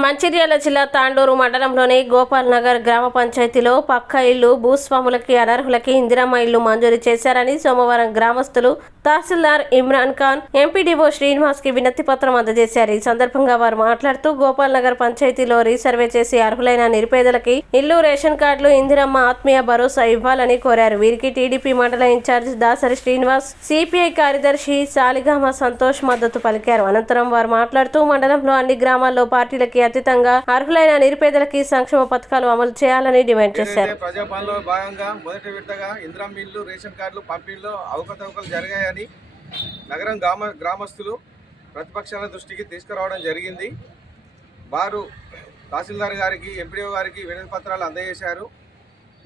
మంచిర్యాల జిల్లా తాండూరు మండలంలోని గోపాల్ నగర్ గ్రామ పంచాయతీలో పక్కా ఇల్లు భూస్వాములకి అనర్హులకి ఇందిరమ్మ ఇల్లు మంజూరు చేశారని సోమవారం గ్రామస్తులు తహసీల్దార్ ఇమ్రాన్ ఖాన్ ఎంపీడీఓ శ్రీనివాస్ కి వినతి పత్రం అందజేశారు. ఈ సందర్భంగా వారు మాట్లాడుతూ గోపాల్ నగర్ పంచాయతీలో రీసర్వే చేసి అర్హులైన నిరుపేదలకి ఇల్లు, రేషన్ కార్డులు, ఇందిరమ్మ ఆత్మీయ భరోసా ఇవ్వాలని కోరారు. వీరికి టీడీపీ మండల ఇన్ఛార్జ్ దాసరి శ్రీనివాస్, సిపిఐ కార్యదర్శి సాలిగామ సంతోష్ మద్దతు పలికారు. అనంతరం వారు మాట్లాడుతూ మండలంలో అన్ని గ్రామాల్లో పార్టీలకి అతీతంగా అర్హులైన నిరుపేదలకి సంక్షేమ పథకాలు అమలు చేయాలని డిమాండ్ చేశారు. ప్రజాపాలనలో భాగంగా మొదటి విడతగా ఇందిరమ్మ ఇల్లు, రేషన్ కార్డులు పంపిణీలో అవకతవకలు జరిగాయని నగరం గ్రామస్తులు ప్రతిపక్షాల దృష్టికి తీసుకురావడం జరిగింది. వారు తహసీల్దార్ గారికి, ఎంపీడీఓ గారికి వినతి పత్రాలు అందజేశారు.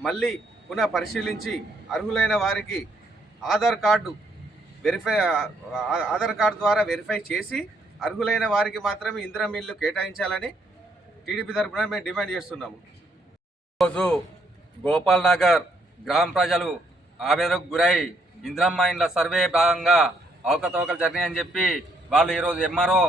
మళ్ళీ పునః పరిశీలించి అర్హులైన వారికి ఆధార్ కార్డు ద్వారా వెరిఫై చేసి అర్హులైన వారికి మాత్రమే ఇందిరమ్మ ఇల్లు కేటాయించాలని టీడీపీ తరఫున మేము డిమాండ్ చేస్తున్నాము. ఈరోజు గోపాల్ నగర్ గ్రామ ప్రజలు ఆవేదనకు గురై ఇందిరమ్మ ఇండ్ల సర్వే భాగంగా అవకతవకలు జరిగాయని చెప్పి వాళ్ళు ఈరోజు ఎంఆర్ఓ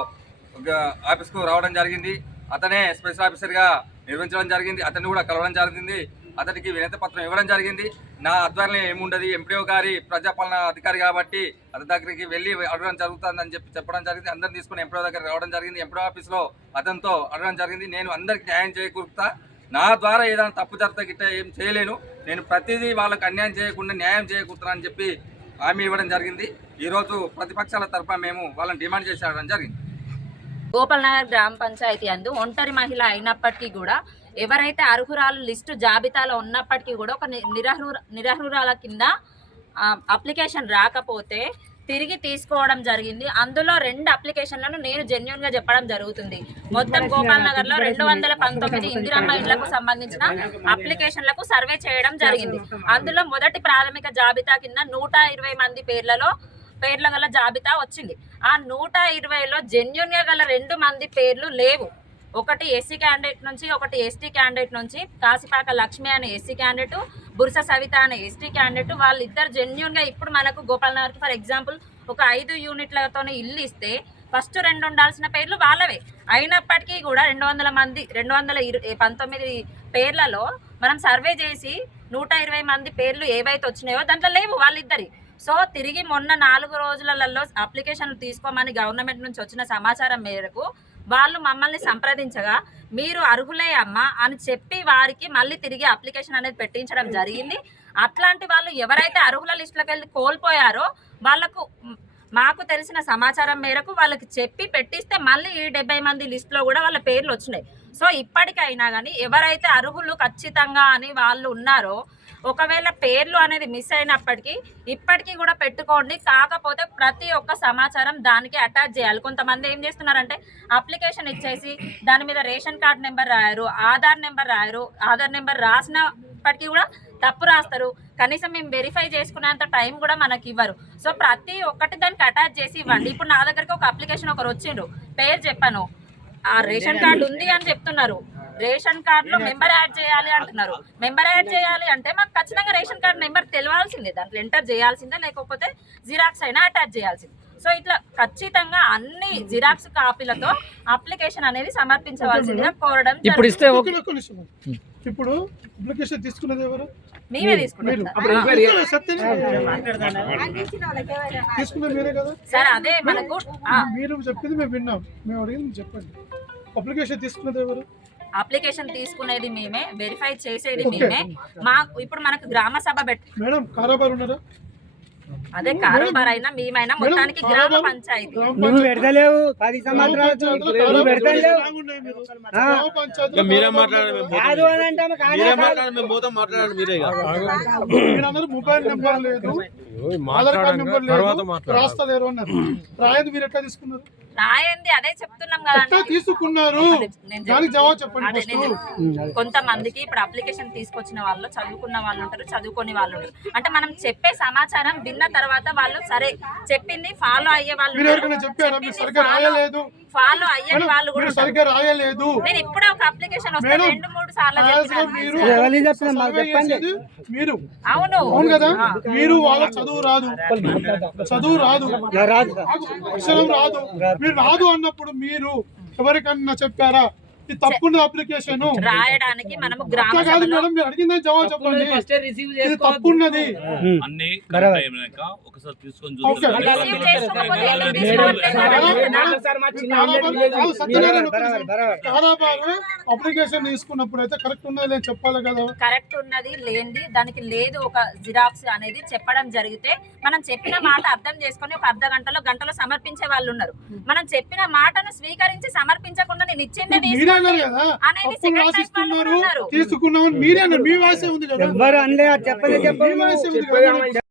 ఆఫీస్కు రావడం జరిగింది. అతనే స్పెషల్ ఆఫీసర్గా నిర్వహించడం జరిగింది. అతన్ని కూడా కలవడం జరిగింది. అతనికి వినతి పత్రం ఇవ్వడం జరిగింది. నా ఆధ్వర్యంలో ఏముండదు, ఎంపీఓ గారి ప్రజాపాలన అధికారి కాబట్టి అతని దగ్గరికి వెళ్ళి అడగడం జరుగుతుందని చెప్పడం జరిగింది. అందరిని తీసుకుని ఎంపీఓ దగ్గరికి రావడం జరిగింది. ఎంపీఓ ఆఫీస్లో అతనితో అడగడం జరిగింది. నేను అందరికి న్యాయం చేయకూడతా, నా ద్వారా ఏదైనా తప్పు జరిగితే గిట్ట ఏం చేయలేను, నేను ప్రతిదీ వాళ్ళకి అన్యాయం చేయకుండా న్యాయం చేయకూడతా అని చెప్పి హామీ ఇవ్వడం జరిగింది. ఈరోజు ప్రతిపక్షాల తరఫున మేము వాళ్ళని డిమాండ్ చేసి అడగడం జరిగింది. గోపాల్ నగర్ గ్రామ పంచాయతీ అందు ఒంటరి మహిళ అయినప్పటికీ కూడా ఎవరైతే అర్హురాలు లిస్టు జాబితాలో ఉన్నప్పటికీ కూడా ఒక నిరర్హురాల కింద అప్లికేషన్ రాకపోతే తిరిగి తీసుకోవడం జరిగింది. అందులో 2 అప్లికేషన్లను నేను జెన్యూన్గా చెప్పడం జరుగుతుంది. మొత్తం గోపాల్ నగర్లో 219 ఇందిరమ్మ ఇళ్లకు సంబంధించిన అప్లికేషన్లకు సర్వే చేయడం జరిగింది. అందులో మొదటి ప్రాథమిక జాబితా కింద 120 మంది పేర్ల గల జాబితా వచ్చింది. ఆ 120లో జెన్యూన్గా గల 2 మంది పేర్లు లేవు. ఒకటి ఎస్సీ క్యాండిడేట్ నుంచి, ఒకటి ఎస్టీ క్యాండిడేట్ నుంచి. కాసిపాక లక్ష్మి అనే ఎస్సీ క్యాండిడేట్, బుర్స సవిత అనే ఎస్టీ క్యాండిడేట్. వాళ్ళిద్దరు జెన్యూన్గా ఇప్పుడు మనకు గోపాల్ నగర్కి ఫర్ ఎగ్జాంపుల్ ఒక 5 యూనిట్లతో ఇల్లు ఇస్తే ఫస్ట్ 2 ఉండాల్సిన పేర్లు వాళ్ళవే. అయినప్పటికీ కూడా 219 పేర్లలో మనం సర్వే చేసి 120 మంది పేర్లు ఏవైతే వచ్చినాయో దాంట్లో లేవు వాళ్ళిద్దరి. సో తిరిగి మొన్న 4 రోజులలో అప్లికేషన్లు తీసుకోమని గవర్నమెంట్ నుంచి వచ్చిన సమాచారం మేరకు వాళ్ళు మమ్మల్ని సంప్రదించగా మీరు అర్హులే అమ్మా అని చెప్పి వారికి మళ్ళీ తిరిగి అప్లికేషన్ అనేది పెట్టించడం జరిగింది. అట్లాంటి వాళ్ళు ఎవరైతే అర్హుల లిస్టులకు వెళ్ళి కోల్పోయారో వాళ్ళకు మాకు తెలిసిన సమాచారం మేరకు వాళ్ళకి చెప్పి పెట్టిస్తే మళ్ళీ ఈ 70 మంది లిస్టులో కూడా వాళ్ళ పేర్లు వచ్చినాయి. సో ఇప్పటికైనా కానీ ఎవరైతే అర్హులు ఖచ్చితంగా అని వాళ్ళు ఉన్నారో ఒకవేళ పేర్లు అనేది మిస్ అయినప్పటికీ ఇప్పటికీ కూడా పెట్టుకోండి. కాకపోతే ప్రతి ఒక్క సమాచారం దానికి అటాచ్ చేయాలి. కొంతమంది ఏం చేస్తున్నారంటే అప్లికేషన్ ఇచ్చేసి దాని మీద రేషన్ కార్డ్ నెంబర్ రాయరు, ఆధార్ నెంబర్ రాయరు. ఆధార్ నెంబర్ రాసినప్పటికీ కూడా తప్పు రాస్తారు. కనీసం మేము వెరిఫై చేసుకునేంత టైం కూడా మనకి ఇవ్వరు. సో ప్రతి ఒక్కటి దానికి అటాచ్ చేసి ఇవ్వండి. ఇప్పుడు నా దగ్గరికి ఒక అప్లికేషన్ ఒకరు వచ్చిండ్రు, పేరు చెప్పాను, ఆ రేషన్ కార్డు ఉంది అని చెప్తున్నారు. రేషన్ కార్డులో మెంబర్ యాడ్ చేయాలి అంటున్నారు. మెంబర్ యాడ్ చేయాలి అంటే మాకు ఖచ్చితంగా రేషన్ కార్డు నెంబర్ తెలియాల్సిందే, దాంట్లో ఎంటర్ చేయాల్సిందే, లేకపోతే జిరాక్స్ అయినా అటాచ్ చేయాల్సిందే. సో ఇట్లా ఖచ్చితంగా అన్ని జిరాక్స్ కాపీలతో అప్లికేషన్ అనేది సమర్పించవలసిందిగా కోరడం. ఇప్పుడు అప్లికేషన్ తీసుకున్నది ఎవరు? మేమే తీసుకున్నాం సార్. అదే మనకు మీరు చెప్పింది మేము విన్నాం, మేము అడిగింది చెప్పండి. అప్లికేషన్ తీసుకున్నది ఎవరు? అప్లికేషన్ తీసుకునేది మేమే, వెరిఫై చేసేది మేమే. ఇప్పుడు మనకు గ్రామ సభ మేడం కారోబార్ ఉన్నారా? అదే కారోబార్ అయినా మేమైనా మొత్తానికి గ్రామ పంచాయతీ. నువ్వు పెడతలేవు 10 సంవత్సరాలు మొబైల్ నెంబర్ లేదు, ఆధార్ కార్డు నెంబర్ లేదు, రాస్తలేరు అన్నారు. రాయదు మీరు ఎట్లా తీసుకున్నారు? రాయండి, అదే చెప్తున్నాం కదా. తీసుకున్నారు జవాబు చెప్పండి. కొంతమందికి ఇప్పుడు అప్లికేషన్ తీసుకొచ్చిన వాళ్ళు చదువుకున్న వాళ్ళు ఉంటారు, చదువుకొని వాళ్ళు ఉంటారు. అంటే మనం చెప్పే సమాచారం విన్న తర్వాత వాళ్ళు సరే చెప్పింది ఫాలో అయ్యే వాళ్ళు, ఫాలో అయ్యే వాళ్ళు కూడా సరిగ్గా రాయలేదు. నేను ఇప్పుడే ఒక అప్లికేషన్ వస్తే 2-3 సార్లు మీరు అవును కదా, మీరు వాళ్ళ చదువు రాదు అక్షరం రాదు, మీరు రాదు అన్నప్పుడు మీరు ఎవరికన్నా చెప్పారా? ఇది తప్పున్న అప్లికేషన్ రాయడానికి మనము గ్రామ కాదు సభలో మేడం, మీరు అడిగిందని జవాబు చెప్పండి. ఇది తప్పున్నది. అన్ని కరెక్ట్ అయినాక ఒకసారి తీసుకొని ఓకే. రిసీవ్ చేసుకోకపోతే ఎందుకు తీసుకోవట్లేదు? దాదాపు అప్లికేషన్ తీసుకున్నప్పుడు అయితే కరెక్ట్ ఉన్నది లేని చెప్పాలి కదా. కరెక్ట్ ఉన్నది లేనిది దానికి లేదు ఒక జిరాక్స్ అనేది చెప్పడం జరిగితే మనం చెప్పిన మాట అర్థం చేసుకొని ఒక అర్ధ గంటలో సమర్పించే వాళ్ళు ఉన్నారు. మనం చెప్పిన మాటను స్వీకరించి సమర్పించకుండా నేను ఇచ్చిందే మీరే అన్నారు కదా, అనేది తప్పులు సెకండ్ టైప్ వాళ్ళు కూడా రాసిస్తున్నారు ఉన్నారు. తీసుకున్నామని మీరే అన్నారు. మీ వాయిసే ఉంది కదా, ఎవ్వరు అనలే చెప్పలే మీ వాయిసే ఉంది కదా.